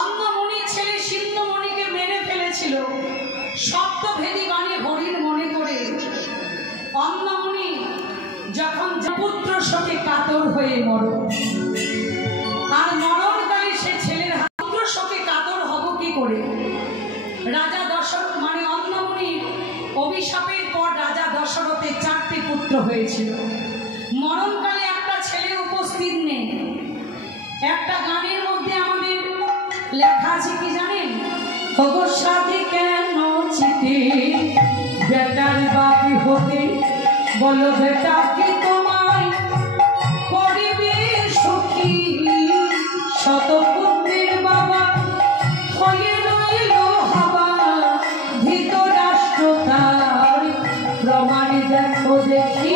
অন্নমণির ছেলে সিন্ধুমণিকে মেরে ফেলেছিল সপ্তভেদী বাণী হরিণ মনে করে। অন্নমণি যখন পুত্র শোকে কাতর হয়ে মরণ, আর মরণকালে সে ছেলের পুত্র শোকে কাতর হব কি করে? রাজা দশরথ মানে অন্নমণির অভিশাপের পর রাজা দশরথের 4টি পুত্র হয়েছিল। মরণকালে একটা ছেলে উপস্থিত নেই। একটা গানের মধ্যে আমাদের লেখা আছে কি জানেন? ওগো সাথী কেন চিতে বেটার বাপি হতে, বলো বেটা কি তোমায় করিবে সুখী, শতপুত্রের বাবা হয়ে রইল হাবা, ধৃত রাষ্ট্র তার প্রমাণে দেখো দেখি।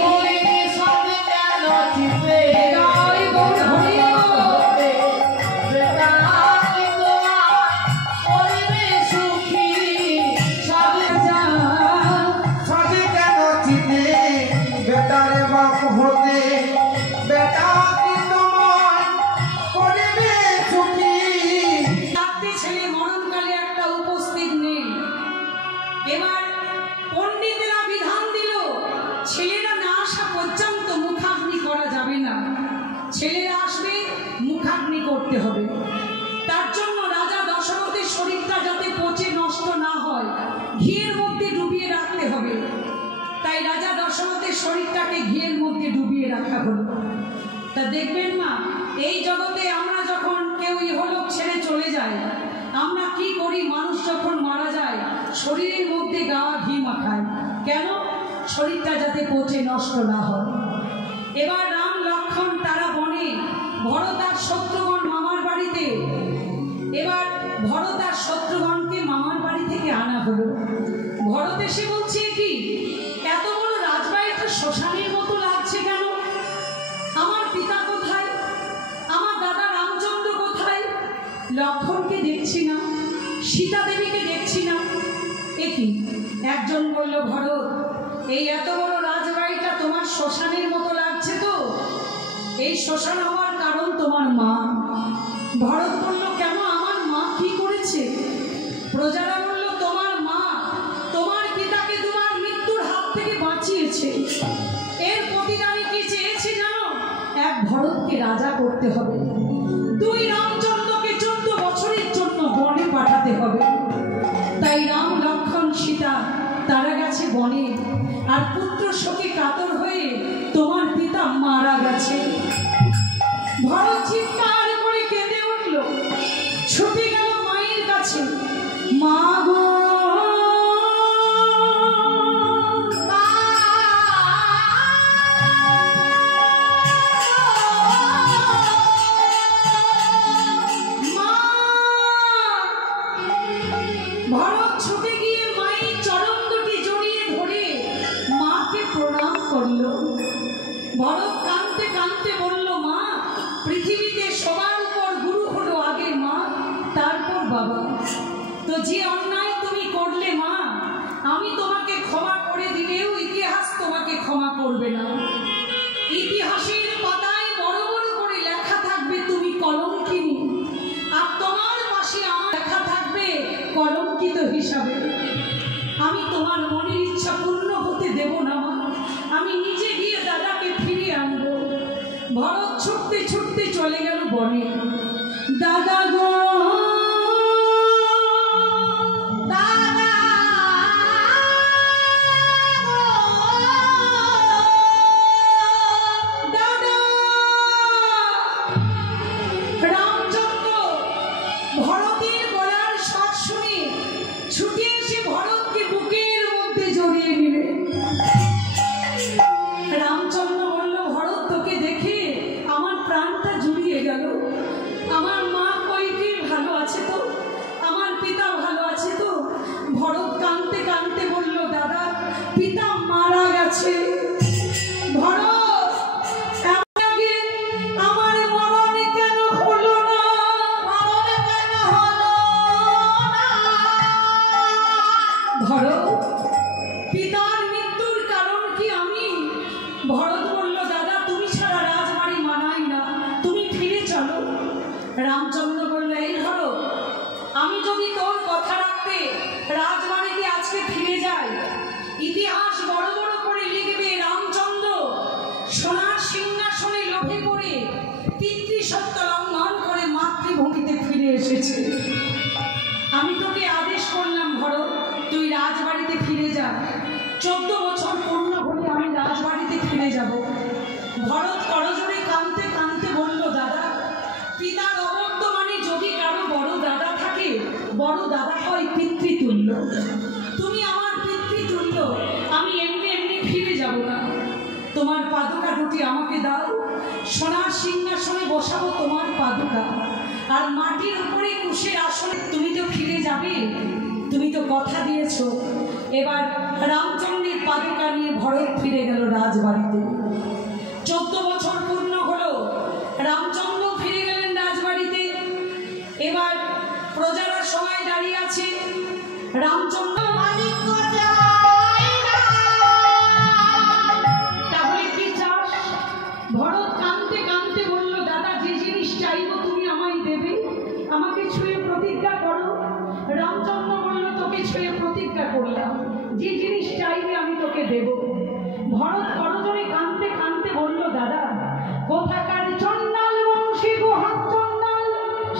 ছেলেরা আসবে, মুখাগ্নি করতে হবে। তার জন্য রাজা দশরথের শরীরটা যাতে পচে নষ্ট না হয়, ঘিয়ের মধ্যে ডুবিয়ে রাখতে হবে। তাই রাজা দশরথের শরীরটাকে ঘিয়ের মধ্যে ডুবিয়ে রাখা হলো। তা দেখবেন না, এই জগতে আমরা যখন কেউ ইহলোক ছেড়ে চলে যায়, আমরা কি করি? মানুষ যখন মারা যায় শরীরের মধ্যে গা ঘি মাখায়। কেন? শরীরটা যাতে পচে নষ্ট না হয়। এবার রাম লক্ষ্মণ তারা বনে, ভরত আর শত্রুঘ্ন মামার বাড়িতে। এবার ভরত আর শত্রুঘ্নকে মামার বাড়ি থেকে আনা হলো। ভরত এসে বলছে, কি এত বড় রাজবাড়িটা শ্মশানের মতো লাগছে কেন? আমার পিতা কোথায়? আমার দাদা রামচন্দ্র কোথায়? লক্ষ্মণকে দেখছি না, সীতা দেবীকে দেখছি না। একই একজন বলল, ভরত এই এত বড় রাজবাড়িটা তোমার শ্মশানের মতো লাগছে তো? এই শ্মশান হওয়ার কারণ তোমার মা। ভরত বলল, কেন? আমার মা কি করেছে? প্রজারা বলল, তোমার মা তোমার পিতাকে তোমার মৃত্যুর হাত থেকে বাঁচিয়েছে। এর প্রতিদানে কি চেয়েছে জানো? এক ভরতকে রাজা করতে হবে, 2 রামচন্দ্রকে 14 বছরের জন্য বনে পাঠাতে হবে। তাই রাম লক্ষ্মণ সীতা তারা গেছে বনে, আর পুত্র শোকে কাতর হয়ে তোমার পিতা মারা গেছে। ভরত চিৎকার করে কেঁদে উঠল, ছুটে গেল মায়ের কাছে। মা গো, ভরত ছুটে গিয়ে মায়ের চরণ দুটি জড়িয়ে ধরে মাকে প্রণাম করল। ভরত কাঁদতে কাঁদতে বলল, মা পৃথিবীতে সবার উপর গুরু হলো আগে মা, তারপর বাবা। তো যে অন্যায় তুমি করলে মা, আমি তোমাকে ক্ষমা করে দিলেও ইতিহাস তোমাকে ক্ষমা করবে না। ইতিহাসের পাতায় বড় বড় করে লেখা থাকবে তুমি কলঙ্কিনী, আর তোমার পাশে আমার লেখা থাকবে কলঙ্কিত হিসাবে। আমি তোমার মনের ইচ্ছা পূর্ণ হতে দেব না মা, আমি নিজে গিয়ে দাদাকে ফিরিয়ে আনবো। ভরত ছুটতে ছুটতে চলে গেল বনে। দাদা গো, বড় দাদা হয় পিতৃতুল্য, তুমি আমার পিতৃতুল্য, আমি এমনি এমনি ফিরে যাব না। তোমার পাদুকা দুটি আমাকে দাও, সোনার সিংহাসনে বসাবো তোমার পাদুকা, আর মাটির উপরে কুশের আসনে তুমি তো ফিরে যাবে, তুমি তো কথা দিয়েছ। এবার রামচন্দ্রের পাদুকা নিয়ে ভরত ফিরে গেল রাজবাড়িতে। 14 বছর পূর্ণ হলো, রামচন্দ্র ফিরে গেলেন রাজবাড়িতে। এবার প্রজারা সবাই দাঁড়িয়ে আছে, রামচন্দ্র তাহলে কি চাস? ভরত কাঁদতে কাঁদতে বলল, দাদা যে জিনিস চাইব তুমি আমায় দেবে, আমাকে ছুঁয়ে প্রতিজ্ঞা করো। রামচন্দ্র বলল, তোকে ছুঁয়ে প্রতিজ্ঞা করলাম, যে জিনিস চাইবে আমি তোকে দেব। ভরত করজোড়ে কাঁদতে কাঁদতে বলল, দাদা কোথাকার চন্ডাল বংশী গোহাত চন্ডাল,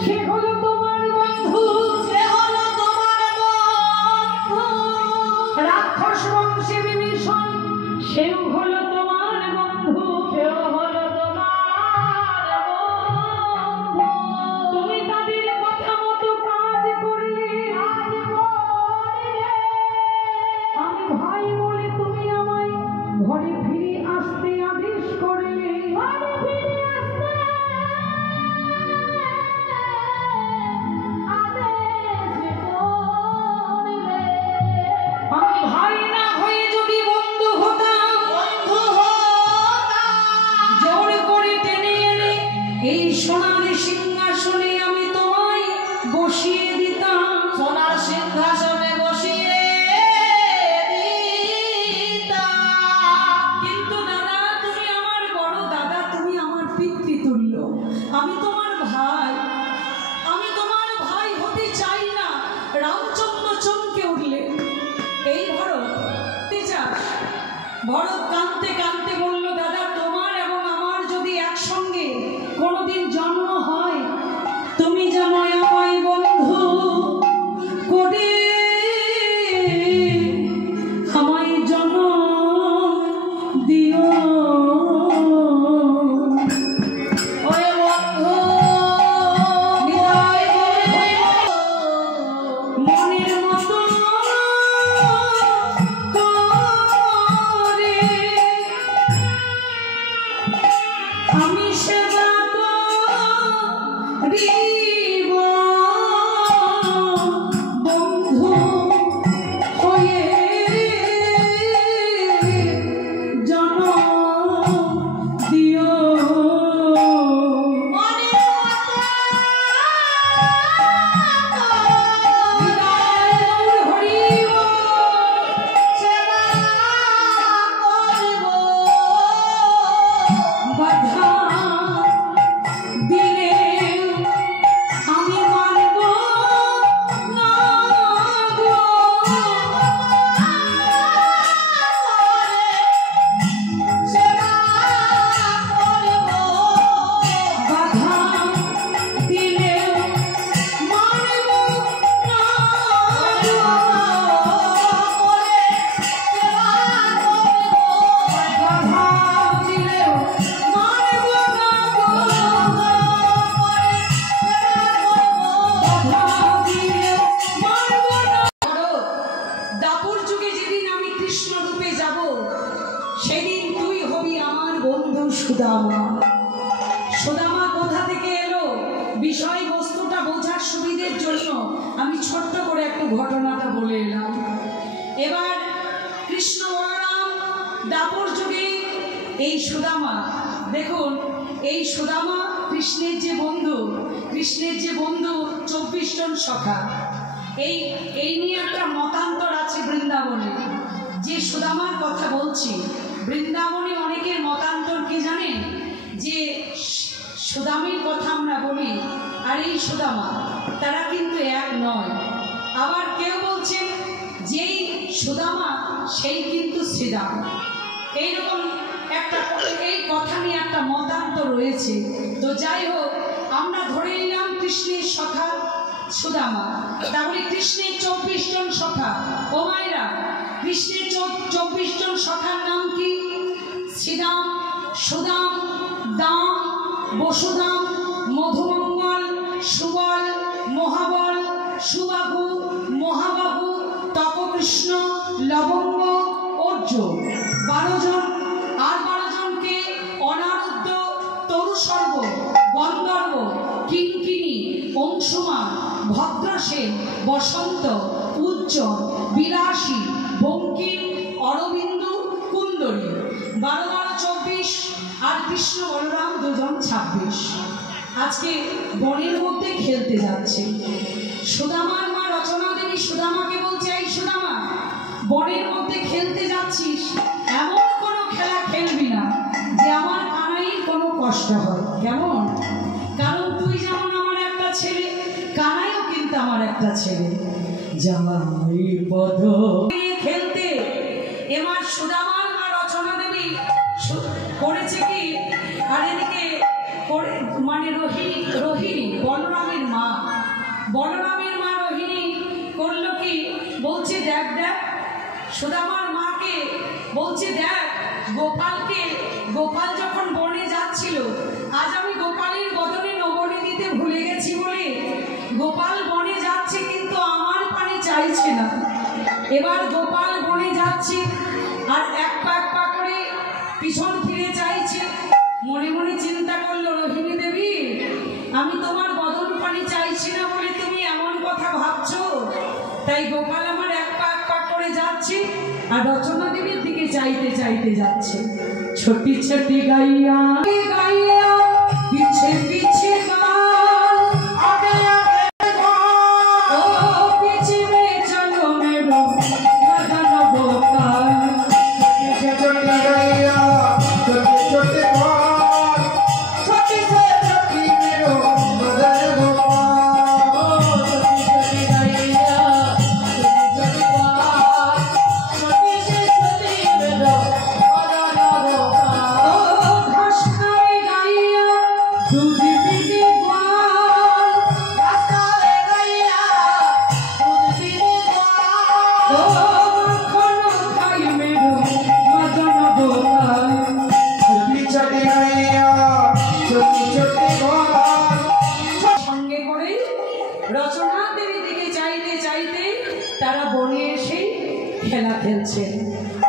সে হলো তোমার বন্ধু, সে হলো তোমার বন্ধু। রাক্ষস বংশী বিভীষণ, সেও হলো তোমার বন্ধু, সেও হলো তোমার বন্ধু। তুমি তাদের কথা মতো কাজ করলে, আমি ভাই বলে তুমি আমায় ঘরে ফিরে আসতে আদেশ করলে, ঘরে ফিরে আসতে আদেশ করলে। আমি ভাই না হয়ে যদি বন্ধু হতাম, বন্ধু হতাম, জোর করে টেনে এনে এই সোনার সিংহাসনে আমি তোমায় বসিয়ে দিতাম, সোনার সিংহাসনে বসিয়ে দিতাম। কিন্তু দাদা তুমি আমার বড় দাদা, তুমি আমার পিতৃতুল্য, আমি তোমার ভাই, আমি তোমার ভাই হতে চাই না। রামচন্দ্র চমকে উঠলেন, এই ভরত তুই চাস? ভরত কাঁদতে কাঁদতে বলল, দাদা তোমার এবং আমার যদি একসঙ্গে কোনোদিন জন্ম হয়, তুমি যেন আমায় বন্ধু করে আমায় জন্ম দিও। ওরে বন্ধু নিতাই মনের মতো করে আমি সেবা করিব, বন্ধু হয়ে জন্ম দিও। বাধা দিলে আমি মানব না গো, বাধা দিলে মানব না গো, বাধা দিলেও মানব না গো, বাধা দিলেও মানব না। দাপর যুগে যেদিন আমি কৃষ্ণ রূপে যাব, সেদিন তুই হবি আমার বন্ধু সুদামা। সুদামা কোথা থেকে এলো, বিষয়বস্তুটা বোঝার সুবিধের জন্য আমি ছোট্ট করে একটু ঘটনাটা বলে এলাম। এবার কৃষ্ণ বলরাম দাপর যুগে এই সুদামা, দেখুন এই সুদামা কৃষ্ণের যে বন্ধু, কৃষ্ণের যে বন্ধু 24 জন সখা, এই নিয়ে একটা মতান্তর আছে বৃন্দাবনে। যে সুদামার কথা বলছি, বৃন্দাবনে অনেকের মতান্তর কি জানেন, যে সুদামের কথা আমরা বলি আর এই সুদামা, তারা কিন্তু এক নয়। আবার কেউ বলছেন যেই সুদামা সেই কিন্তু শ্রীরাম। এইরকম একটা এই কথা নিয়ে একটা মতান্তর রয়েছে। তো যাই হোক, আমরা ধরে নিলাম কৃষ্ণের সখা সুদামা, তাহলে কৃষ্ণের 24 জন সখা। ও মায়েরা, কৃষ্ণের 24 জন সখার নাম কি? শ্রীরাম, সুদাম, দাম, বসুদাম, মধুমঙ্গল, সুবল, মহাবল, সুবাহু, মহাবাহু, তপকৃষ্ণ, লবঙ্গ, অর্জুন 12 জন। আর 12 জনকে অনারুদ্ধ, তরুসর্ব, গন্ধর্ব, কিঙ্কিণী, অংশুমান, ভদ্রাসেন, বসন্ত, উজ্জ্বল, বিলাসী, বঙ্কিম, অরবিন্দু, কুন্দরী 12 12 24। আর কৃষ্ণ বলরাম 2 জন 26। আজকে বনের মধ্যে খেলতে যাচ্ছে। সুদামার মা রচনা দেবী সুদামাকে বলছে, এই সুদামা, বনের মধ্যে খেলতে যাচ্ছিস, এমন কোনো খেলা খেলবি না যে আমার কানাইয়ের কোনো কষ্ট হয়। কেমন? কারণ তুই যেমন আমার একটা ছেলে, কানাইও কিন্তু আমার একটা ছেলে। জামাই পদ খেলতে এবার সুদামার মা রচনা দেবী করেছে কি, আর এদিকে মানে রোহিণী বলরামের মা রোহিণী করলো কি, বলছে দেখ দেখ, সুদামার মাকে বলছে দেখ, গোপাল যখন বনে যাচ্ছিল, আজ আমি গোপালের বদলে নবনী দিতে ভুলে গেছি বলে গোপাল বনে যাচ্ছে, কিন্তু আমার পানি চাইছে না। এবার গোপাল বনে যাচ্ছে আর এক পা করে পিছন ফিরে চাইছে। মনে মনে চিন্তা করলো, রোহিণী দেবী, আমি তোমার বদন পানি চাইছি না বলে তুমি এমন কথা ভাবছো, তাই গোপাল আমার এক পা করে যাচ্ছে আর রচনা দেবীর দিকে চাইতে চাইতে যাচ্ছে। ছোটি ছোটি গাইয়া গাইয়া পিছে পিছে গাল, আগে আগে গাল, ও পিছে চলো মেরো মদন গোপাল। পিছে ছোটি গাইয়া ছোটি ছোটি গাল, ছোটি ছোটি মেরো মদন গোপাল। ও ছোটি ছোটি গাইয়া ছোটি ছোটি গাল, ছোটি ছোটি মেরো মদন গোপাল। ও ঘাস খায় গাইয়া দুধ পিতে গোয়াল, ঘাস খায় গাইয়া দুধ পিতে গোয়াল। ও মাখন খাই মেরো মদন গোপাল। ছোটি ছোটি গাইয়া ছোটি ছোটি গোয়াল। সঙ্গে করে রচনা দেবীর দিকে চাইতে চাইতে তারা বনে এসে খেলা খেলছেন।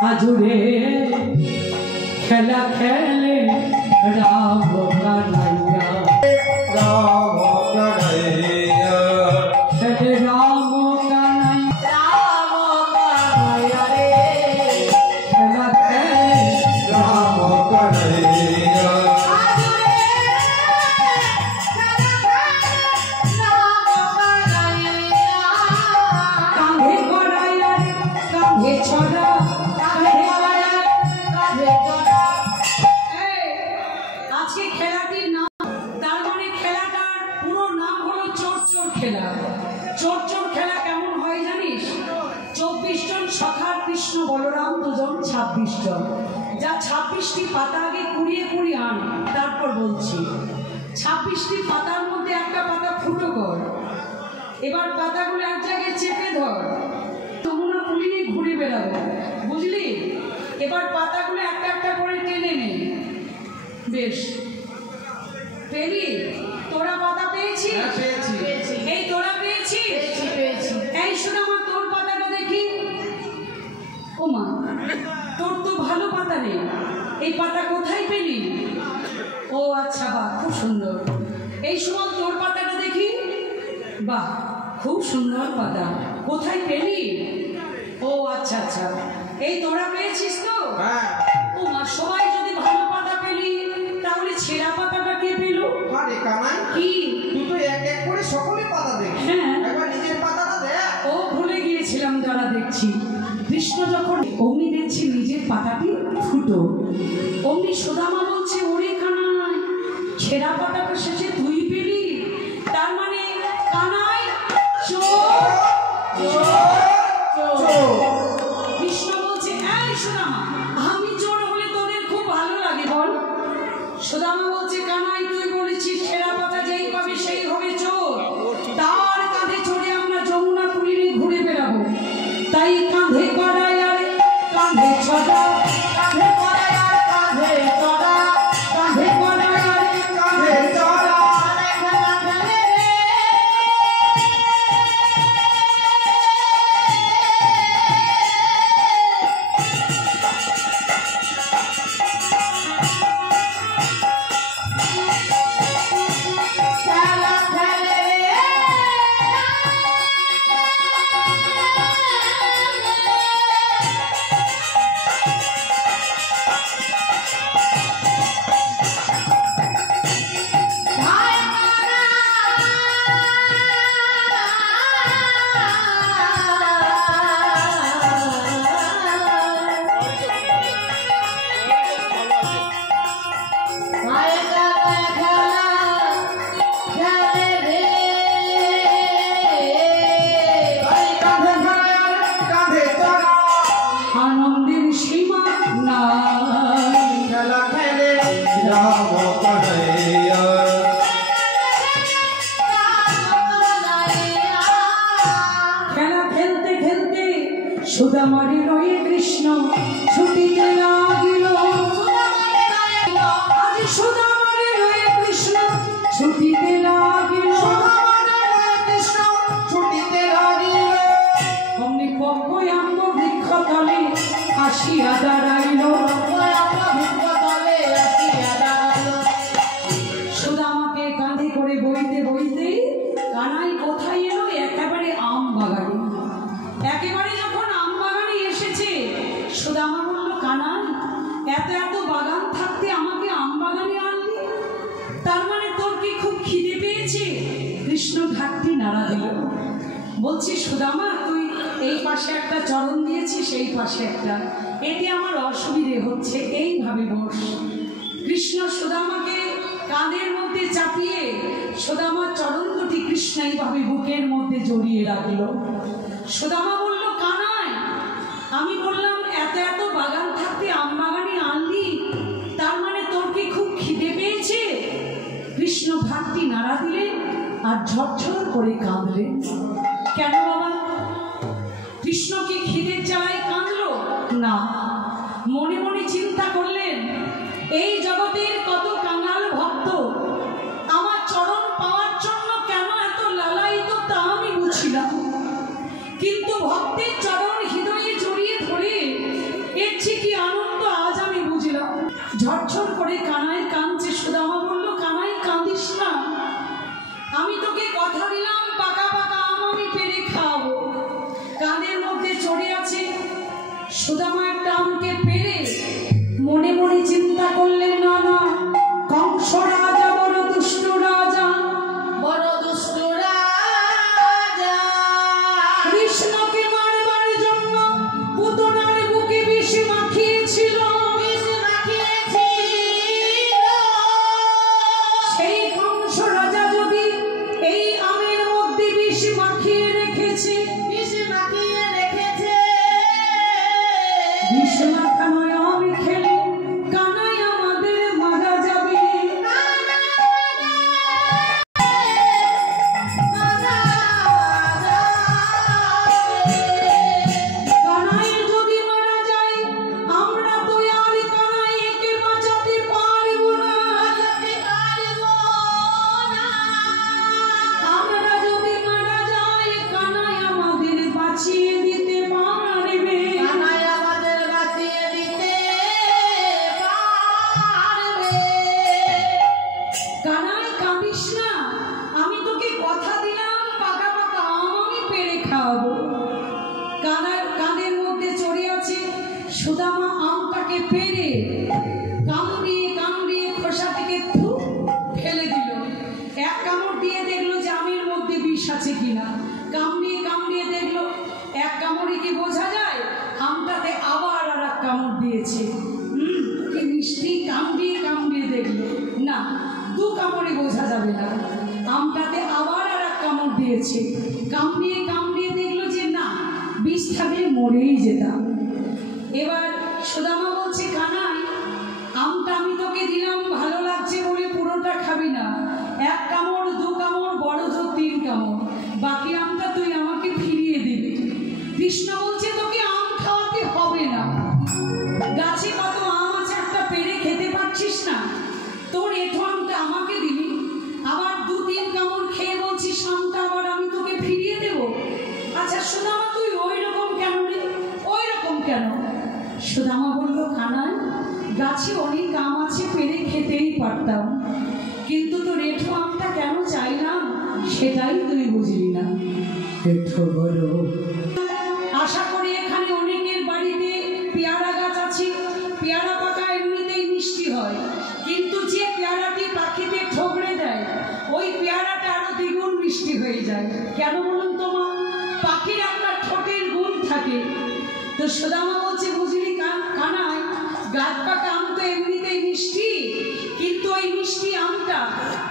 আজুরে খেলা খেলে রাম কানাইয়া, রাম কানাইয়া, খেলে রাম কানাইয়া, রাম কানাইয়া রে, খেলা খেলে রাম কানাইয়া, আজুরে খেলা খেলে রাম কানাইয়া। কাঁধে গড়াইয়া রে, কাঁধে ছড়া, কাঁধে গড়াইয়া, কাঁধে ছড়া। আজকে খেলাটির নাম, তার মানে খেলাটার পুরো নাম হলো চোর চোর খেলা। চোর চোর খেলা কেমন হয় জানিস? 24 জন সখা, কৃষ্ণ বলরাম 2 জন 26 জন। যা 26টি পাতা আগে কুড়িয়ে কুড়িয়ে আন, তারপর বলছি। 26টি পাতার মধ্যে একটা পাতা ফুটো কর, এবার পাতাগুলো এক জায়গায় চেপে ধর, যমুনা পুলি নিয়ে ঘুরে বেড়াবো, বুঝলি? এবার পাতাগুলো একটা একটা করে টেনে নে। বেশ, পেলি? তোরা পাতা পেয়েছিস? হ্যাঁ, পেয়েছি। এই তোরা পেয়েছিস? পেয়েছি। এই শোনো, আমার তোর পাতাটা দেখি। ও মা, তোর তো ভালো পাতা নেই, এই পাতা কোথায় পেলি? ও আচ্ছা, বাহ, খুব সুন্দর। এই সময় তোর পাতাটা দেখি। বাহ, খুব সুন্দর পাতা, কোথায় পেলি? ও আচ্ছা আচ্ছা, এই তোরা পেয়েছিস তো? হ্যাঁ। ও মা, সবাই যদি ভালো পাতা পেলি, তাহলে ছেঁড়া পাতাটা কে পেল? আরে কানাই, কি? তুই তো এক এক করে সকলে পাতা দেখ। হ্যাঁ, একবার নিজের পাতাটা দেখ। ও ভুলে গিয়েছিলাম, যারা দেখছি কৃষ্ণ যখন অমনি দেখছি নিজের পাতাটি ফুটো, অমনি সুদামা বলছে, ওরে কানাই, ছেঁড়া পাতাটা শেষে তুই পেলি, তার মানে কানাই চোর। কৃষ্ণ বলছে, এই সুদামা, আমি চোর হলে তোদের খুব ভালো লাগে বল? সুদামা বলছে, কানাই, তুই বলেছিস ছেঁড়া পাতা যেই পাবে সেই হবে চোর, তার কাঁধে চড়ে আমরা যমুনা পুরী ঘুরে বেড়াবো, তাই কাঁধে কড়াই আর কাঁধে ছড়া, কাঁধে কড়াই আর কাঁধে চড়া, কাঁধে কড়াই আর কাঁধে চড়া। সুদামারে রয়ে কৃষ্ণ ছুটিতে লাগিল, আজ সুদামারে রয়ে কৃষ্ণ ছুটিতে লাগিল, অমনি পক্কয়াঙ্গ বৃক্ষতলে আসিয়া দাঁড়াইল, সুদামাকে কাঁধে করে বইতে বইতে কানাই কোথায় এলো? একেবারে আম বাগানে। একেবারে যখন আম বাগানে এসেছে, সুদামা বলল, কানাই, এত এত বাগান থাকতে আমাকে আম বাগানে আনলি? তার মানে তোর কি খুব খিদে পেয়েছে? কৃষ্ণ ঘাটটি নাড়া দিল, বলছি, সুদামা, তুই এই পাশে একটা চরণ দিয়েছিস, এই পাশে একটা, এতে আমার অসুবিধে হচ্ছে, এইভাবে বস। কৃষ্ণ সুদামাকে কাঁধের মধ্যে চাপিয়ে সুদামার চরণ দুটি কৃষ্ণ এইভাবে বুকের মধ্যে জড়িয়ে রাখল। সুদামা বলল, কানাই, আমি বললাম এত এত বাগান থাকতে আম বাগানে আনলি, তার মানে তোর কি খুব খিদে পেয়েছে? কৃষ্ণ ঘাটটি নাড়া দিলেন আর ঝরঝর করে কাঁদলেন। কেন বাবা? কৃষ্ণ কি খিদের জ্বালায় কাঁদলো? না, মনে মনে চিন্তা করলেন, এই জগতের কত কাঙাল ভক্ত আমার চরণ পাওয়ার জন্য কেন এত লালায়িত তা আমি বুঝিলাম, কিন্তু ভক্তের চরণ হৃদয়ে জড়িয়ে ধরে এর চেয়ে কি আনন্দ আজ আমি বুঝলাম। ঝরঝর করে কানাই কাঁদছে। সুদামা বলল, কানাই, কাঁদিস না, আমি তোকে কথা দিলাম পাকা পাকা আম আমি পেরে খাওয়াবো। কাঁধের মধ্যে চড়ে আছে। সুদামা একটা আমকে পেরে মনে মনে চিন্তা করলেন, না না, কংস রাজা বড় দুষ্ট রাজা, বড় দুষ্ট রাজা, কৃষ্ণকে মারবার জন্য পুতনার বুকে বিষ মাখিয়েছিল, সেই কংস রাজা যদি এই আমের মধ্যে বিষ মাখিয়ে রেখেছে, বিষ মাখানো আম খেলে কানাই আমাদের মারা যাবে। কানাই যদি মারা যায়, আমরা তো আর কানাইকে বাঁচাতে পারব না। আমরা যদি মারা যাই, কানাই আমাদের বাঁচিয়ে দিতে পারবে। কানাই, কাঁদিস না, আমি তোকে কথা দিলাম পাকা পাকা আম আমি পেরে খাওয়াবো। কানাই কাঁধের মধ্যে চড়ে আছে। সুদামা আমটাকে পেরে কামড়িয়ে কামড়িয়ে খোসা থেকে ফেলে দিল। এক কামড় দিয়ে দেখলো যে আমের মধ্যে বিষ আছে কিনা, কামড়িয়ে কামড়িয়ে দেখলো, এক কামড়ে কি বোঝা যায়? আমটাতে আবার আর এক কামড় দিয়েছে। কি মিষ্টি! কামড়িয়ে কামড়িয়ে দেখলো, না, দু কামড়ে বোঝা যাবে না। আমটাতে আবার আর এক কামড় দিয়েছে। কামড়িয়ে কামড়িয়ে দেখলো যে না, বিষ থাকলে মরেই যেতাম। এবার সুদামা বলছে, কানাই, আমটা আমি তোকে দিলাম ভালো লাগছে বলে পুরোটা খাবি না, এক কামড়, দু কামড়, বড় জোর 3 কামড়, বাকি আমটা তুই আমাকে ফিরিয়ে দিবি। কৃষ্ণ বলছে, তোকে আম খাওয়াতে হবে না, গাছে কত আম আছে, একটা পেরে খেতে পারছিস না, তোর এঁঠো আমটা আমাকে দিবি, আবার 2-3 কামড় খেয়ে বলছিস আমটা আবার আমি তোকে ফিরিয়ে দেবো? আচ্ছা সুদামা, তুই ওই রকম কেন রে? ওই রকম কেন? সুদামা বলল, কানাই, গাছে অনেক আম আছে, পেরে খেতেই পারতাম, কিন্তু তোর এঁঠো আমটা কেন চাইলাম সেটাই তুই বুঝলি না। এঁঠো বলো। আশা করি এখানে অনেকের বাড়িতে পেয়ারা গাছ আছে। পেয়ারা পাকা এমনিতেই মিষ্টি হয়, কিন্তু যে পেয়ারাটি পাখিতে ঠোকরে দেয়, ওই পেয়ারাটা আরো দ্বিগুণ মিষ্টি হয়ে যায়। কেন বলুন তো মা? পাখির একটা ঠোঁটের গুণ থাকে। তো সুদামা বলছে, বুঝলি কানাই, গাছ পাকা আম তো এমনিতেই মিষ্টি, কিন্তু ওই মিষ্টি আমটা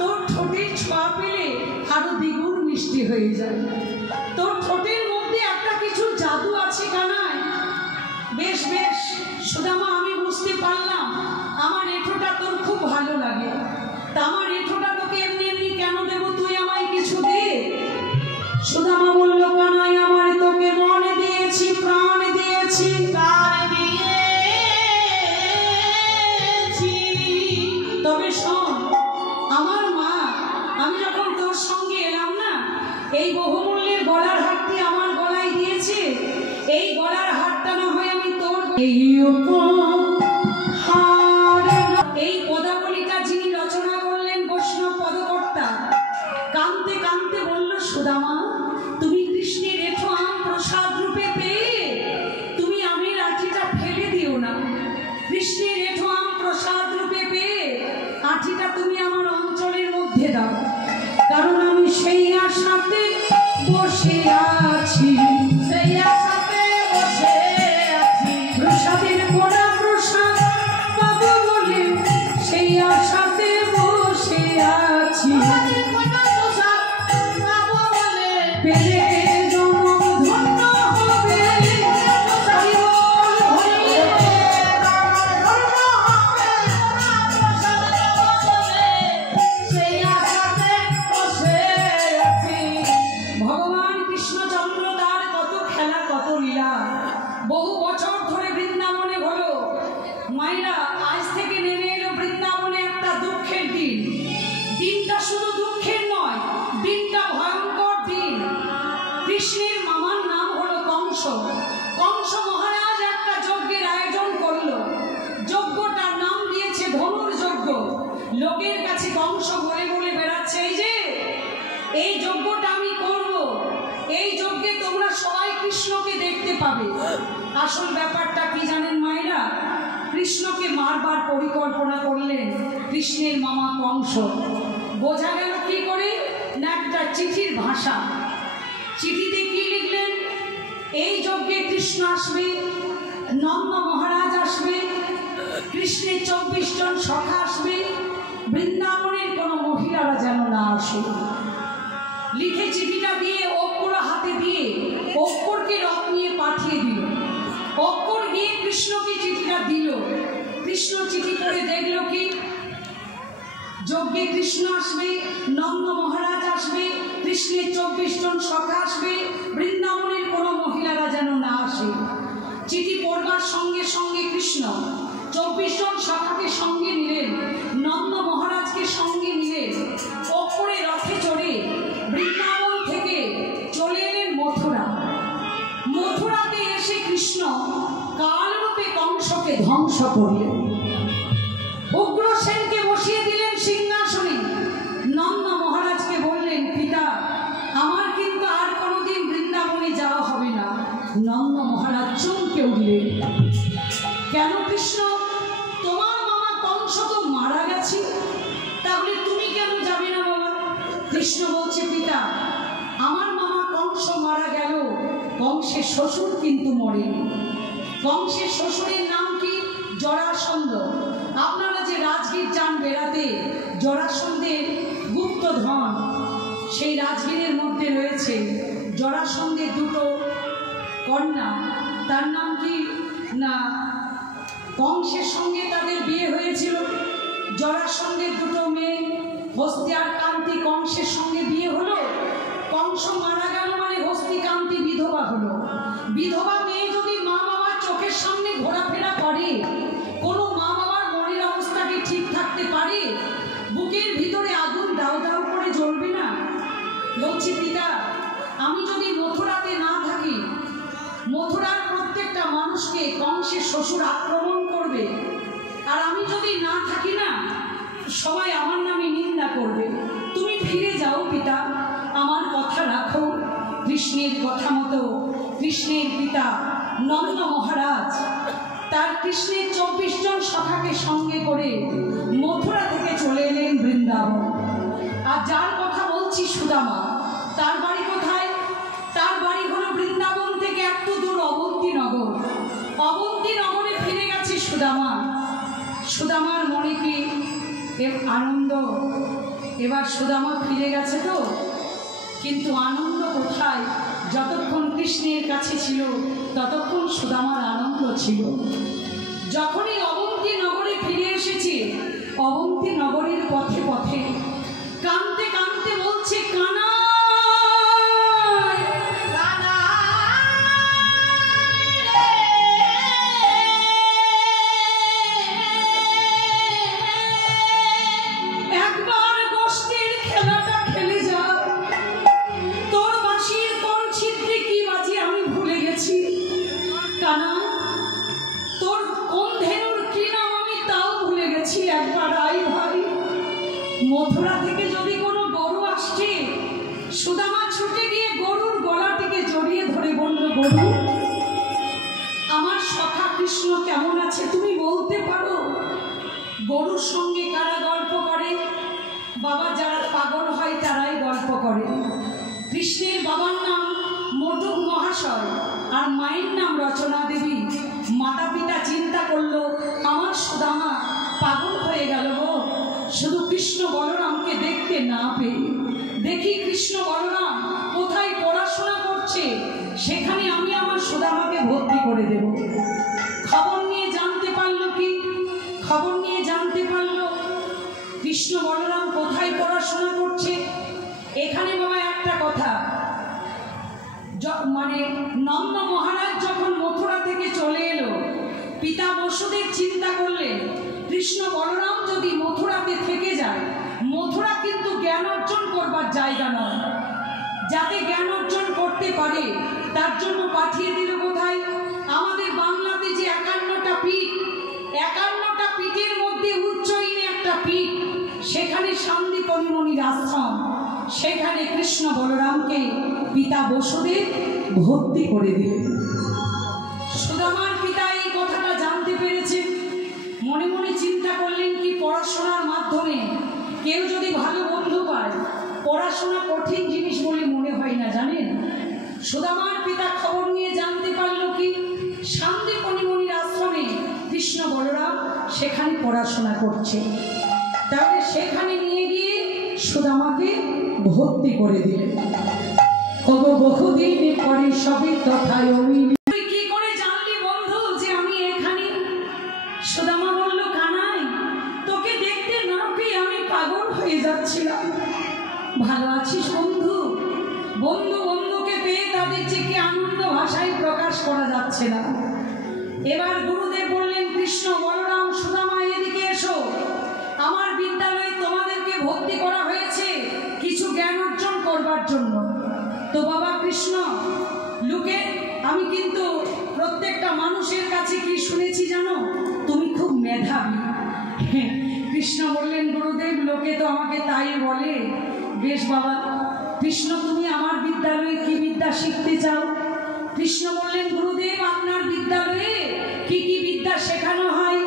তোর ঠোঁটের ছোঁয়া পেলে আরো দ্বিগুণ মিষ্টি হয়ে যায়। তোর ঠোঁটের মধ্যে একটা কিছু জাদু আছে কানাই। বেশ বেশ সুদামা, আমি বুঝতে পারলাম আমার এঁঠোটা তোর খুব ভালো লাগে, তা আমার এঁঠোটা তোকে এমনি এমনি কেন দেবো, তুই আমায় কিছু দে। সুদামা বলল, কানাই, আমার তোকে মনে দিয়েছি, প্রাণ দিয়ে বহুমূল্যের গলার হারটি আমার গলায় দিয়েছে, এই গলার হারটা না হয় আমি তোর এই পদাবলিটা যিনি রচনা করলেন বৈষ্ণব পদকর্তা, কাঁদতে কাঁদতে বলল, সুদামা তুমি কৃষ্ণের এঠো আম প্রসাদ রূপে পেয়ে তুমি আমের আঁটিটা ফেলে দিও না। কৃষ্ণের এঠো আম প্রসাদ রূপে পেয়ে আঁটিটা তুমি আমার অঞ্চলের মধ্যে দাও, কারণ আমি সেই আশাতে বসে আছি, সেই আশাতে বসে আছি, প্রসাদের পোড়া প্রসাদ পাবো বলে সেই আশাতে বসে আছি, পেলে জনম ধন্য হবে, ভগবান কৃষ্ণচন্দ্র তার কত খেলা কত লীলা বহু বছর ধরে বৃন্দাবনে হলো। মায়েরা আজ থেকে নেমে এলো বৃন্দাবনে একটা দুঃখের দিন। দিনটা শুধু দুঃখের নয়, দিনটা ভয়ঙ্কর দিন। কৃষ্ণের মামার নাম হলো কংস। কংস মহারাজ একটা যজ্ঞের আয়োজন করলো। যজ্ঞটার নাম দিয়েছে ধনুর যজ্ঞ। লোকের কাছে কংস বলে বলে বেড়াচ্ছে, এই যে এই যজ্ঞটা আমি করব, এই যজ্ঞে তোমরা সবাই কৃষ্ণকে দেখতে পাবে। আসল ব্যাপারটা কি জানেন মায়েরা? কৃষ্ণকে মারবার পরিকল্পনা করলেন কৃষ্ণের মামা কংস। বোঝা গেল কি করে না, একটা চিঠির ভাষা। চিঠিতে কি লিখলেন? এই যজ্ঞে কৃষ্ণ আসবে, নন্দ মহারাজ আসবে, কৃষ্ণের 24 জন সখা আসবে, বৃন্দাবনের কোনো মহিলারা যেন না আসে। লিখে চিঠিটা দিয়ে অক্ষর হাতে দিয়ে অক্ষরকে রথ নিয়ে পাঠিয়ে দিল। অক্ষর গিয়ে কৃষ্ণকে চিঠিটা দিল। কৃষ্ণ চিঠি পড়ে দেখলো কি, যজ্ঞে কৃষ্ণ আসবে, নন্দ মহারাজ আসবে, কৃষ্ণের 24 জন সখা আসবে, বৃন্দাবনের কোনো মহিলারা যেন না আসে। চিঠি পড়বার সঙ্গে সঙ্গে কৃষ্ণ 24 জন সখাকে সঙ্গে নিলেন, নন্দ মহারাজকে সঙ্গে নিলেন, অক্ষরে রথে চড়ে বৃন্দাবন থেকে চলে এলেন মথুরা। মথুরাতে এসে কৃষ্ণ কালরূপে কংসকে ধ্বংস করলেন। উগ্রসেনকে বসিয়ে দিলেন সিংহাসনে। নন্দ মহারাজকে বললেন, পিতা আমার কিন্তু আর কোনোদিন বৃন্দাবনে যাওয়া হবে না। নন্দ মহারাজ চমকে উঠলেন, কেন কৃষ্ণ? তোমার মামা কংস তো মারা গেছে, তাহলে তুমি কেন যাবে না বাবা? কৃষ্ণ বলছে, পিতা আমার মামা কংস মারা গেল, কংসের শ্বশুর কিন্তু মরেনি। কংসের শ্বশুরের নাম কি? জরাসন্ধ। আপনারা যে রাজগীর যান বেড়াতে, জরাসন্ধের গুপ্তধন সেই রাজগীরের মধ্যে রয়েছে। জরাসন্ধের দুটো কন্যা, তার নাম কি না, কংসের সঙ্গে তাদের বিয়ে হয়েছিল। জরাসন্ধের দুটো মেয়ে হস্তি আর কান্তি কংসের সঙ্গে বিয়ে হলো। কংস মারা গেল মানে হস্তি কান্তি বিধবা হলো। বিধবা মেয়ে যদি মা বাবার চোখের সামনে ঘোরাফেরা করে, কোনো মা বাবার মনের অবস্থা কি ঠিক থাকতে পারে? বুকের ভিতরে আগুন দাউ দাউ করে জ্বলবে না? বলছি, পিতা আমি যদি মথুরাতে না থাকি, মথুরার প্রত্যেকটা মানুষকে কংসের শ্বশুর আক্রমণ করবে, আর আমি যদি না থাকি না, সবাই আমার নামে নিন্দা করবে। তুমি ফিরে যাও পিতা, আমার কথা রাখো। কৃষ্ণের কথা মতো কৃষ্ণের পিতা নন্দ মহারাজ তার কৃষ্ণের 24 জন সখাকে সঙ্গে করে মথুরা থেকে চলে এলেন বৃন্দাবন। আর যার কথা বলছি সুদামা, তার বাড়ি কোথায়? তার বাড়ি হলো বৃন্দাবন থেকে একটু দূর অবন্তীনগর। অবন্তীনগরে ফিরে গেছে সুদামা। সুদামার মনে কি আনন্দ, এবার সুদামা ফিরে গেছে তো, কিন্তু আনন্দ কোথায়? যতক্ষণ কৃষ্ণের কাছে ছিল ততক্ষণ সুদামার আনন্দ ছিল। যখনই অবন্তী নগরে ফিরে এসেছে, অবন্তী নগরের পথে পথে কাঁদতে কাঁদতে বলছে, কানা একবার গোষ্ঠীর খেলাটা খেলে যা, তোর বাঁশি গরু, আমার সখা কৃষ্ণ কেমন আছে তুমি বলতে পারো? গরুর সঙ্গে কারা গল্প করে? বাবা, যারা পাগল হয় তারাই গল্প করে। কৃষ্ণের বাবার নাম মটুক মহাশয় আর মায়ের নাম রচনা দেবী। মাতা পিতা চিন্তা করলো আমার সুদামা পাগল হয়ে গেল গো, শুধু কৃষ্ণ বলরামকে দেখতে না পেয়ে। দেখি কৃষ্ণ বলরাম কোথায় পড়াশোনা করছে, সেখানে আমি আমার সুদামাকে ভর্তি করে দেব। খবর নিয়ে জানতে পারলো কি? খবর নিয়ে জানতে পারলো কৃষ্ণ বলরাম কোথায় পড়াশোনা করছে। এখানে বাবা একটা কথা, মানে নন্দ মহারাজ যখন মথুরা থেকে চলে এলো, পিতা বসুদেব চিন্তা করলেন কৃষ্ণ বলরাম যদি মথুরাতে থেকে যায়, মথুরা কিন্তু জ্ঞান অর্জন করবার জায়গা নয়। যাতে জ্ঞান অর্জন করতে পারে তার জন্য পাঠিয়ে দিল কোথায়? আমাদের বাংলাতে যে 51টা পীঠ, 51টা পীঠের মধ্যে উজ্জয়িনী একটা পীঠ, সেখানে শান্তিপনি মুনির আশ্রম। সেখানে কৃষ্ণ বলরামকে পিতা বসুদেব ভর্তি করে দিলেন। সুদামার পিতা এই কথাটা জানতে পেরেছে, মনে মনে চিন্তা করলেন কি পড়াশোনার মাধ্যমে কেউ যদি ভালো বন্ধু পায়, পড়াশোনা কঠিন জিনিস বলে মনে হয় না, জানেন? সুদামার পিতা খবর নিয়ে জানতে পারলো কি শান্তিপনি মুনির আশ্রমে কৃষ্ণ বলরাম সেখানে পড়াশোনা করছে। তাহলে সেখানে নিয়ে গিয়ে সুদামাকে ভর্তি করে দিলেন। বহুদিন পরে সবই কথায় অমিল। তুই কি করে জানলি বন্ধু যে আমি এখানে? সুদামা বলল, কানাই, তোকে দেখতে না পেয়ে আমি পাগল হয়ে যাচ্ছিলাম। ভালো আছিস বন্ধু? বন্ধু বন্ধুকে পেয়ে তাদের যে কি আনন্দ ভাষায় প্রকাশ করা যাচ্ছে না। এবার গুরুদেব বললেন, কৃষ্ণ বলরাম সুদামা এদিকে এসো, আমার বিদ্যালয়ে তোমাদেরকে ভর্তি করা হয়েছে কিছু জ্ঞান অর্জন করবার জন্য। তো বাবা কৃষ্ণ, লোকে আমি কিন্তু প্রত্যেকটা মানুষের কাছে কি শুনেছি জানো? তুমি খুব মেধাবী। কৃষ্ণ বললেন, গুরুদেব লোকে তো আমাকে তাই বলে। বেশ বাবা কৃষ্ণ, তুমি আমার বিদ্যালয়ে কি বিদ্যা শিখতে চাও? কৃষ্ণ বললেন, গুরুদেব আপনার বিদ্যালয়ে কি কি বিদ্যা শেখানো হয়?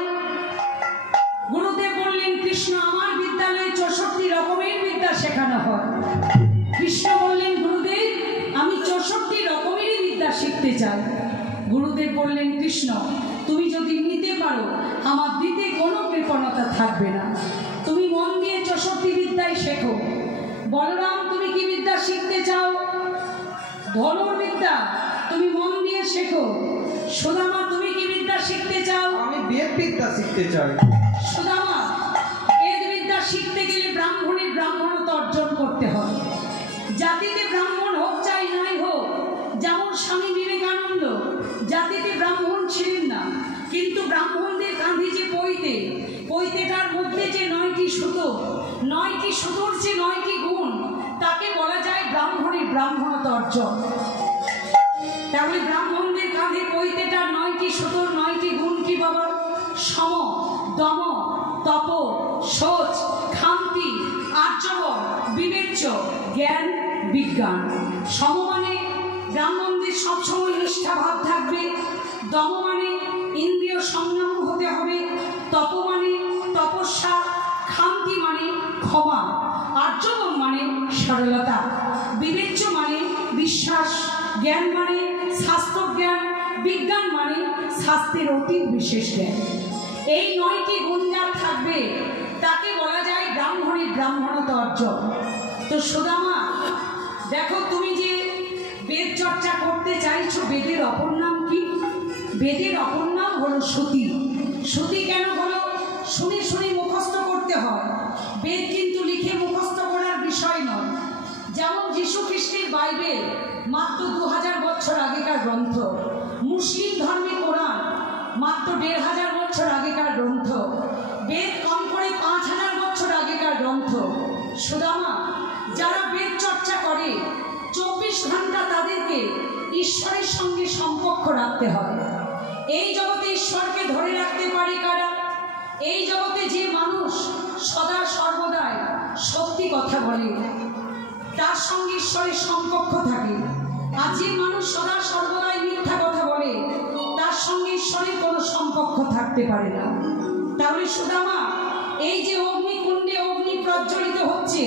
গুরুদেব বললেন, কৃষ্ণ আমার বিদ্যালয়ে 64 রকমের বিদ্যা শেখানো হয়। কৃষ্ণ বললেন, গুরুদেব আমি 64 রকমেরই বিদ্যা শিখতে চাই। গুরুদেব বললেন, কৃষ্ণ তুমি যদি নিতে পারো আমার দিতে কোনো কৃপণতা থাকবে না, তুমি মন দিয়ে 64 বিদ্যাই শেখো। বলরাম তুমি কি বিদ্যা শিখতে চাও? ধনুর্বিদ্যা তুমি মন দিয়ে শেখো। সুদামা তুমি কি বিদ্যা শিখতে চাও? আমি বেদ বিদ্যা শিখতে চাই। সুদামা, বেদ বিদ্যা শিখতে গেলে ব্রাহ্মণের ব্রাহ্মণত্ব অর্জন করতে হয়। জাতিতে ব্রাহ্মণ হোক চাই নাই হোক, যেমন স্বামী বিবেকানন্দ জাতিতে ব্রাহ্মণ ছিলেন না, কিন্তু ব্রাহ্মণদের কাঁধে যে পৈতেটার মধ্যে যে 9টি সুতো, 9টি সুতোর যে 9টি গুণ, তাকে বলা যায় ব্রাহ্মণের ব্রাহ্মণত্ব অর্জন। তাহলে ব্রাহ্মণদের কাঁধে পৈতেটার 9টি সুতোর 9টি গুণ কি বাবা? সম, দম, তপ, শোচ, ক্ষান্তি, আর্যবর, বিবেচ্য, জ্ঞান, বিজ্ঞান। সম মানে ব্রাহ্মণদের সবসময় নিষ্ঠাভাব থাকবে, দম মানে ইন্দ্রিয় সংযম হতে হবে, তপ মানে তপস্যা, ক্ষান্তি মানে ক্ষমা, আর্যবর মানে সরলতা, বিবেচ্য মানে বিশ্বাস, জ্ঞান মানে শাস্ত্রজ্ঞান, বিজ্ঞান মানে শাস্ত্রের অতীত বিশেষ জ্ঞান। এই 9টি গুণ যার থাকবে তাকে বলা যায় ব্রাহ্মণের ব্রাহ্মণত্ব অর্জন। তো সুদামা দেখো, তুমি যে বেদ চর্চা করতে চাইছো, বেদের অপর নাম কি? বেদের অপর নাম হলো শ্রুতি। শ্রুতি কেন হলো? শুনে শুনে মুখস্থ করতে হয়। বেদ কিন্তু লিখে মুখস্থ করার বিষয় নয়। যেমন যীশু খ্রিস্টের বাইবেল মাত্র 2000 বছর আগেকার গ্রন্থ, মুসলিম ধর্মে কোরআন মাত্র 1500 বছর আগেকার গ্রন্থ, বেদ কম করে 5000 বছর আগেকার গ্রন্থ। সুদামা, যারা বেদ চর্চা করে 24 ঘন্টা তাদেরকে ঈশ্বরের সঙ্গে সম্পর্ক রাখতে হয়। এই জগতে ঈশ্বরকে ধরে রাখতে পারে কারা? এই জগতে যে মানুষ সদা সর্বদাই সত্যি কথা বলে, তার সঙ্গে ঈশ্বরের সম্পর্ক থাকে। আর যে মানুষ সদা সর্বদাই থাকতে পারে না। তাহলে সুদামা, এই যে অগ্নিকুণ্ডে অগ্নি প্রজ্বলিত হচ্ছে,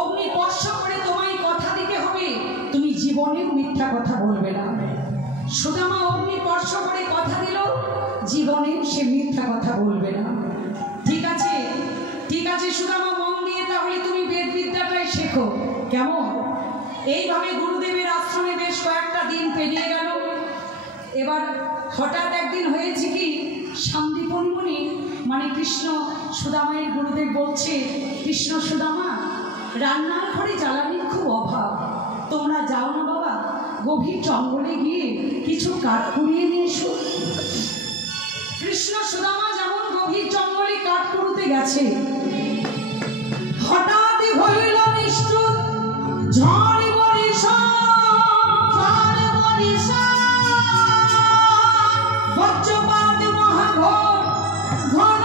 অগ্নি স্পর্শ করে তোমায় কথা দিতে হবে, তুমি জীবনেও মিথ্যা কথা বলবে না। সুদামা অগ্নি স্পর্শ করে কথা দিল, জীবনে সে মিথ্যা কথা বলবে না। ঠিক আছে, ঠিক আছে সুদামা, মন দিয়ে তাহলে তুমি বেদ বিদ্যাটাই শেখো। কেমন? এইভাবে গুরুদেবের আশ্রমে বেশ কয়েকটা দিন পেরিয়ে গেল। এবার হঠাৎ একদিন হয়েছে কি, শান্তিপণিমণি মানে কৃষ্ণ সুদামায়ের গুরুদেব বলছে, কৃষ্ণ সুদামা, রান্নার ঘরে জ্বালানির খুব অভাব, তোমরা যাও না বাবা, গভীর জঙ্গলে গিয়ে কিছু কাঠ কুড়িয়ে নিয়ে এসো। কৃষ্ণ সুদামা যেমন গভীর জঙ্গলে কাঠ কুড়োতে গেছে, হঠাৎ হইল নিষ্ঠুর ঝড় বজ্রপাত মহাঘোর ঘন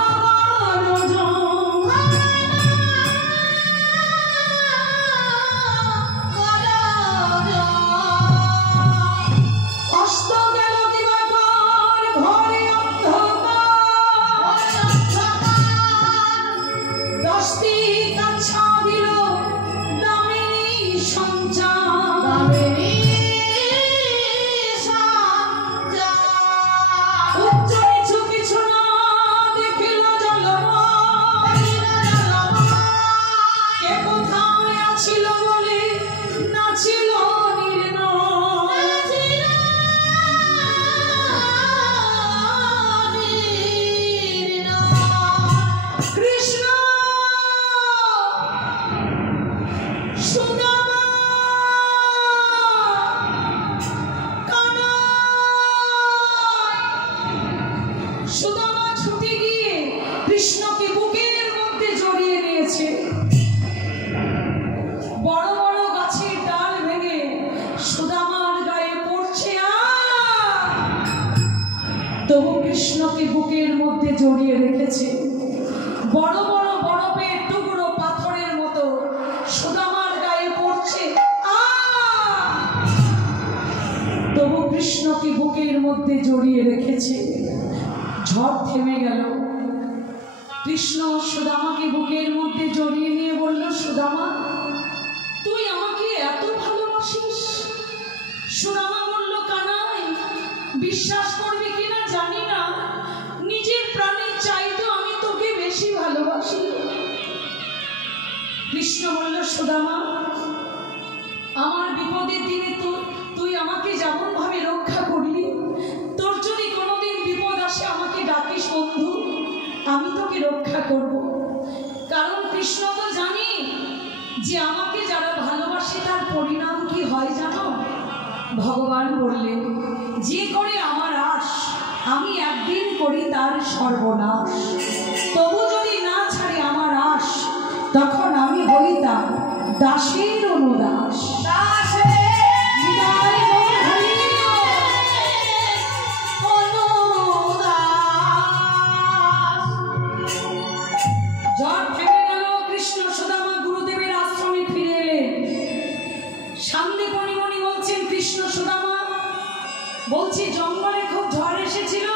অস্ত গেল দিবাকর ঘরে অন্ধকার, 10টি কাছা দিল দামিনী সঞ্চার, উচ্চ নিচু কিছু না দেখিল জলময়, কে কোথায় আছিল বলে নাছিল নির্ণয়। কৃষ্ণ সুদামা সুদামা ছুটে গিয়ে কৃষ্ণকে বুকের মধ্যে জড়িয়ে নিয়েছে। বড় বড় গাছের ডাল ভেঙে সুদামার গায়ে পড়ছে, তবু কৃষ্ণকে বুকের মধ্যে জড়িয়ে রেখেছে। বড় বড় বরফের টুকরো পাথরের মতো সুদামার গায়ে পড়ছে, তবু কৃষ্ণকে বুকের মধ্যে জড়িয়ে রেখেছে। ঝড় থেমে গেল। কৃষ্ণ সুদামাকে বুকের মধ্যে জড়িয়ে নিয়ে বলল, সুদামা, তুই আমাকে এত ভালোবাসিস? সুদামা বলল, কানাই, বিশ্বাস করবি কিনা জানি না, নিজের প্রাণের চাইতো আমি তোকে বেশি ভালোবাসি। কৃষ্ণ বলল, সুদামা, আমার বিপদের দিনে তুই আমাকে যেমন ভাবে রক্ষা করলি, তোর যদি কোনোদিন বিপদ আসে আমাকে ডাকিস বন্ধু, আমি তোকে রক্ষা করব। কারণ কৃষ্ণ তো জানি যে আমাকে যারা ভালোবাসে তার পরিণাম কি হয় জানো? ভগবান বললেন, যে করে আমার আশ, আমি একদিন করি তার সর্বনাশ। তবু যদি না ছাড়ে আমার আশ, তখন আমি হই তার দাসের অনুদাস। ঝড় থেমে গেল। কৃষ্ণ সুদামা গুরুদেবের আশ্রমে ফিরে এলেন। শান্তিপণিমণি বলছেন, কৃষ্ণ সুদামা বলছি, জঙ্গলে খুব ঝড় এসেছিল।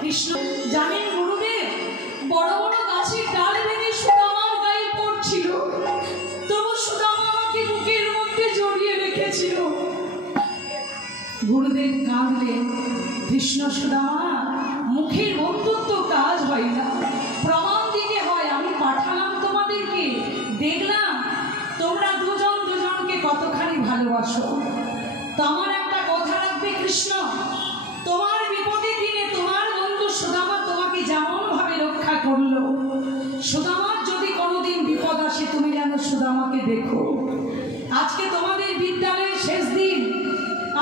কৃষ্ণ জানেন গুরুদেব, বড় বড় গাছের ডাল ভেঙে সুদামার গায়ে পড়ছিল, তবু সুদামা আমাকে বুকের মধ্যে জড়িয়ে রেখেছিল। গুরুদেব কাঁদলেন, কৃষ্ণ সুদামা, মুখের বন্ধুত্ব কাজ হয় না, প্রমাণ দিতে হয়। আমি পাঠালাম তোমাদেরকে, দেখলাম তোমরা দুজন দুজনকে কতখানি ভালোবাসো। তো আমার একটা কথা রাখবে কৃষ্ণ, তোমার বিপদের দিনে তোমার বন্ধু সুদামা তোমাকে যেমন ভাবে রক্ষা করলো, সুদামার যদি কোনোদিন বিপদ আসে তুমি যেন সুদামাকে দেখো। আজকে তোমাদের বিদ্যালয়ের শেষ দিন,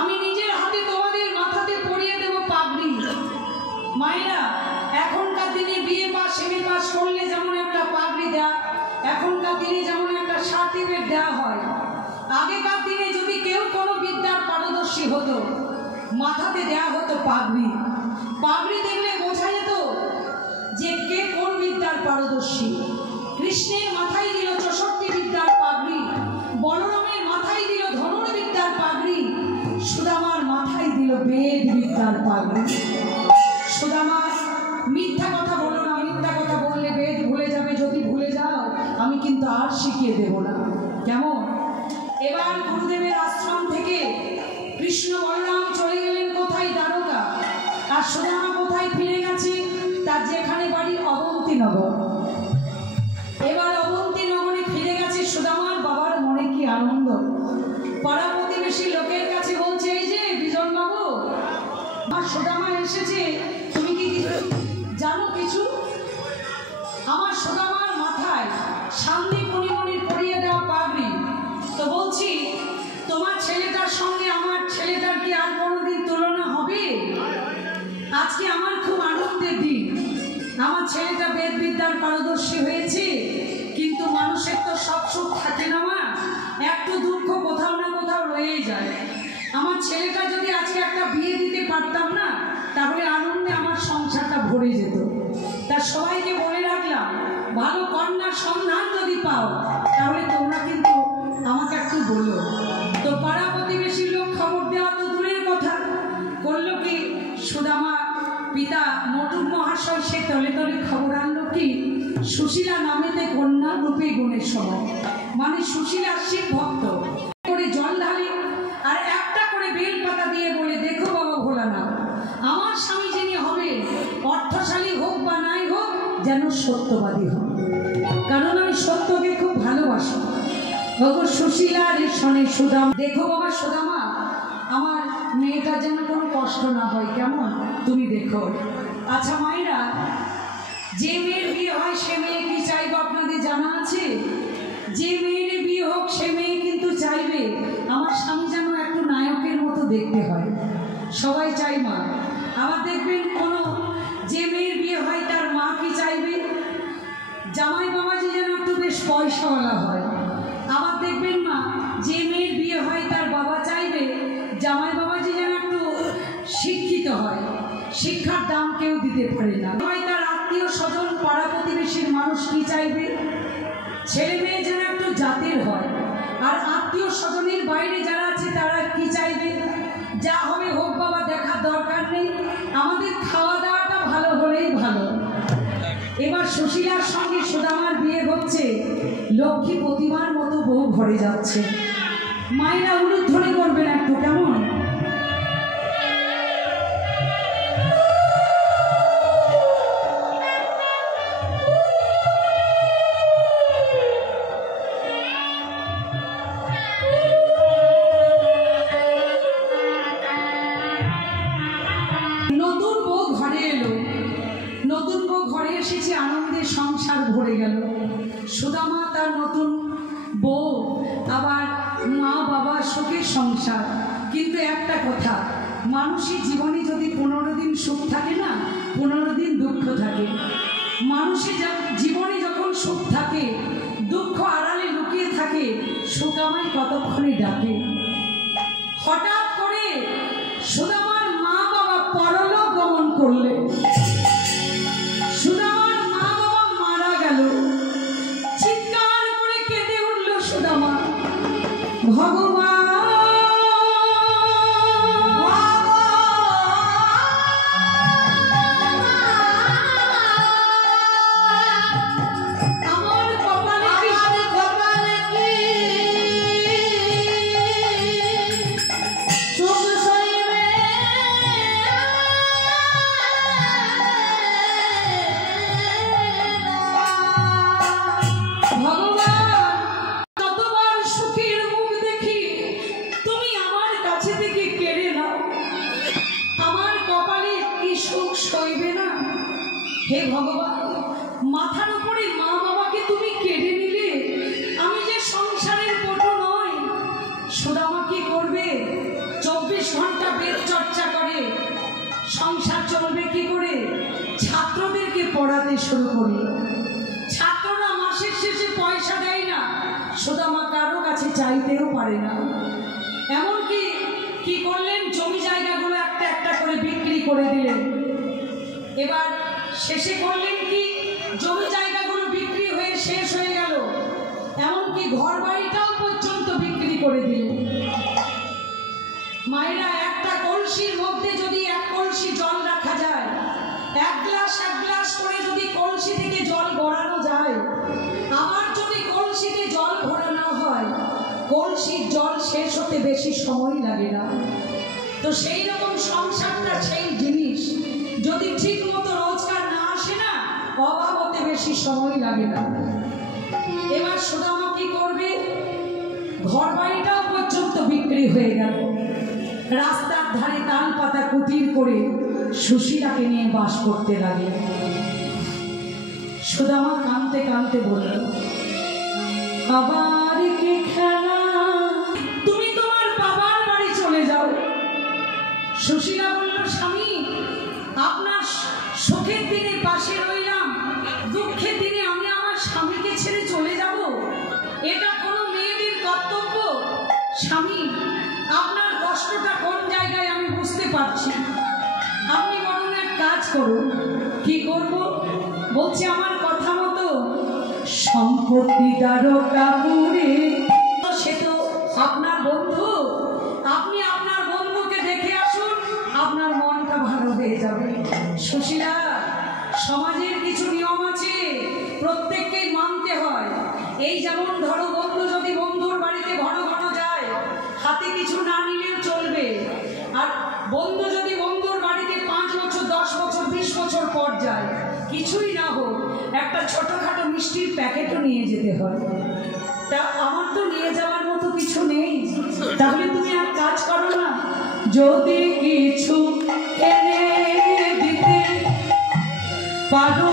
আমি নিজের হাতে তোমাদের মাথাতে পরিয়ে দেব পাগড়ি। মায়েরা, এখনকার দিনে বিয়ে পাস এমএ পাস করলে যেমন একটা পাগড়ি দেয়া, এখনকার দিনে যেমন একটা সার্টিফিকেট দেওয়া হয়, আগেকার দিনে যদি কেউ কোনো বিদ্যার পারদর্শী হতো, মাথাতে দেওয়া হতো পাগড়ি। পাগড়ি দেখলে বোঝা যেত যে কে কোন বিদ্যার পারদর্শী। কৃষ্ণের মাথায় দিল 64 বিদ্যার পাগড়ি, বলরামের মাথায় দিল ধনুর্বিদ্যার পাগড়ি, সুদামার মাথায় দিল বেদ বিদ্যার পাগড়ি। সুদামা এবার গুরুদেবের আশ্রম থেকে কৃষ্ণ বলরাম চলে গেলেন কোথায়? দ্বারকা। আর সুদামা কোথায় ফিরে গেছে? তার যেখানে বাড়ি অবন্তীনগর। এবার অবন্তীনগরে ফিরে গেছে সুদামার বাবার মনে কি আনন্দ। পাড়া প্রতিবেশী লোকের কাছে বলছে, এই যে বিজন বাবু, আমার সুদামা এসেছে, তুমি কি কিছু জানো? কিছু আমার সুদামার মাথায় শান্তি পরিমণির পরিয়ে দেওয়া পাগড়ি। তো বলছি, তোমার ছেলেটার সঙ্গে আমার ছেলেটার কি আর কোনোদিন তুলনা হবে? আজকে আমার খুব আনন্দের দিন। আমার ছেলেটা বেদ বিদ্যার পারদর্শী হয়েছে, কিন্তু মানুষের তো সব সুখ থাকে না মা, একটু দুঃখ কোথাও না কোথাও রয়েই যায়। আমার ছেলেটা যদি আজকে একটা বিয়ে দিতে পারতাম না, তাহলে আনন্দে আমার সংসারটা ভরে যেত। তা সবাইকে বলে রাখলাম, ভালো কন্যার সন্ধান যদি পাও তাহলে তোমরা কিন্তু আমাকে একটু বলো। তো পাড়া প্রতিবেশী লোক খবর দেওয়া তো দূরের কথা, করলো কি, সুদামা পিতা মটুক মহাশয় সে তলে তলে খবর আনলো কি, সুশীলা নামেতে কন্যা রূপে গুণের সময়, মানে সুশীলার শিব ভক্ত করে জল ঢালি আর একটা করে বেল পাতা দিয়ে বলে, দেখো বাবা ভোলানাথ, আমার স্বামী যিনি হবে অর্থশালী হোক বা নাই হোক, যেন সত্যবাদী হোক, কারণ আমি সত্যকে খুব ভালোবাসি। ভগর সুশীলা রে শনে সুদাম, দেখো বাবা সুদামা, আমার মেয়েটা যেন কোনো কষ্ট না হয়, কেমন তুমি দেখো। আচ্ছা মায়েরা, যে মেয়ের বিয়ে হয় সে মেয়ে কি চাইবে আপনাদের জানা আছে? যে মেয়ের বিয়ে হোক সে মেয়ে কিন্তু চাইবে আমার স্বামী যেন একটু নায়কের মতো দেখতে হয়, সবাই চাই মা। আবার দেখবেন কোনো যে মেয়ের বিয়ে হয় তার মা কি চাইবে, জামাই বাবাজি যেন একটু বেশ পয়সাওয়ালা হয়। আবার দেখবেন মা, যে মেয়ের বিয়ে হয় তার বাবা চাইবে জামাই বাবাজি যেন একটু শিক্ষিত হয়, শিক্ষার দাম কেউ দিতে পারে না। হয় তার আত্মীয় স্বজন পাড়া প্রতিবেশীর মানুষ কি চাইবে, ছেলে মেয়ে যেন একটু জাতের হয়। আর আত্মীয় স্বজনের বাইরে যারা আছে তারা কি চাইবে, যা হবে হোক বাবা, দেখার দরকার নেই, আমাদের খাওয়া দাওয়াটা ভালো হলেই ভালো। এবার সুশীলার সঙ্গে সুদামার বিয়ে হচ্ছে, লক্ষ্মী প্রতিমার মতো বউ ঘরে যাচ্ছে। মায়েরা উলুধ্বনি করবেন একটু, কেমন? নতুন বউ ঘরে এলো, নতুন বউ ঘরে এসেছে, আনন্দের সংসার ভরে গেল। সুদামা তার নতুন বউ, আবার মা বাবা, সুখের সংসার। কিন্তু একটা কথা, মানুষের জীবনে যদি 15 দিন সুখ থাকে না, 15 দিন দুঃখ থাকে। মানুষের জীবনে যখন সুখ থাকে, দুঃখ আড়ালে লুকিয়ে থাকে, সুখ আমায় কতক্ষণে ডাকে। হঠাৎ করে সুদামার মা বাবা পরলোক গমন করলে, সুদামার মা বাবা মারা গেল। চিৎকার করে কেঁদে উঠল সুদামা, ভগবান হে ভগবান, মাথার উপরে মা বাবাকে তুমি কেড়ে নিলে, আমি যে সংসারের পটু নয়। সুদামা কি করবে? 24 ঘন্টা বেদ চর্চা করে, সংসার চলবে কি করে? ছাত্রদেরকে পড়াতে শুরু করল। ছাত্ররা মাসের শেষে পয়সা দেয় না, সুদামা কারো কাছে চাইতেও পারে না। এমনকি কি করলেন, জমি জায়গাগুলো একটা একটা করে বিক্রি করে দিলেন। এবার শেষে করলেন কি, জমি জায়গাগুলো বিক্রি হয়ে শেষ হয়ে গেল, এমনকি ঘর বাড়িটাও পর্যন্ত বিক্রি করে দিলেন। মায়েরা, একটা কলসির মধ্যে যদি 1 কলসি জল রাখা যায়, 1 গ্লাস করে যদি কলসি থেকে জল গড়ানো যায়, আবার যদি কলসিতে জল ভরা না হয়, কলসির জল শেষ হতে বেশি সময় লাগে না। তো সেই রকম সংসারটা সেই জিনিস, যদি ঠিক মতো রোজগার না আসে না, অভাব হতে বেশি সময় লাগে না। এবার সুদামা কি করবে? ঘর বাড়িটাও পর্যন্ত বিক্রি হয়ে গেল, রাস্তার ধারে তাল পাতা কুটির করে সুশীলাকে নিয়ে বাস করতে লাগলেন। সুদামা কাঁদতে কাঁদতে বলল, আবার কি খেলা, তুমি তোমার বাবার বাড়ি চলে যাও। সুশীলা বলল, স্বামী, আপনার সুখের দিনে পাশে রইলাম, দুঃখের দিনে আমি আমার স্বামীকে ছেড়ে চলে যাব? এটা কোনো মেয়েদের কর্তব্য? স্বামী, আপনার কষ্টটা কোন জায়গায় আমি বুঝতে পারছি, আপনি বরং এক কাজ করুন। কি করব? বলছে, আমার কথা মতো সম্পত্তি দ্বারকা পুরে, সে তো আপনার বন্ধু, আপনি আপনার বন্ধুকে দেখে আসুন, আপনার মনটা ভালো হয়ে যাবে। সুশীলা, সমাজের কিছু নিয়ম আছে, প্রত্যেককেই মানতে হয়। এই যেমন ধরো, বন্ধু যদি বন্ধুর বাড়িতে ঘন ঘন যায়, হাতে কিছু না নিলেও চলবে। আর বন্ধু যদি বন্ধুর বাড়িতে 5 বছর 10 বছর 20 বছর পর যায়, কিছুই না হোক একটা ছোটখাটো মিষ্টির প্যাকেটও নিয়ে যেতে হয়। তা আমার তো নিয়ে যাওয়ার মতো কিছু নেই, তাহলে তুমি আর কাজ করো না, যদি কিছু এনে দিতে পারো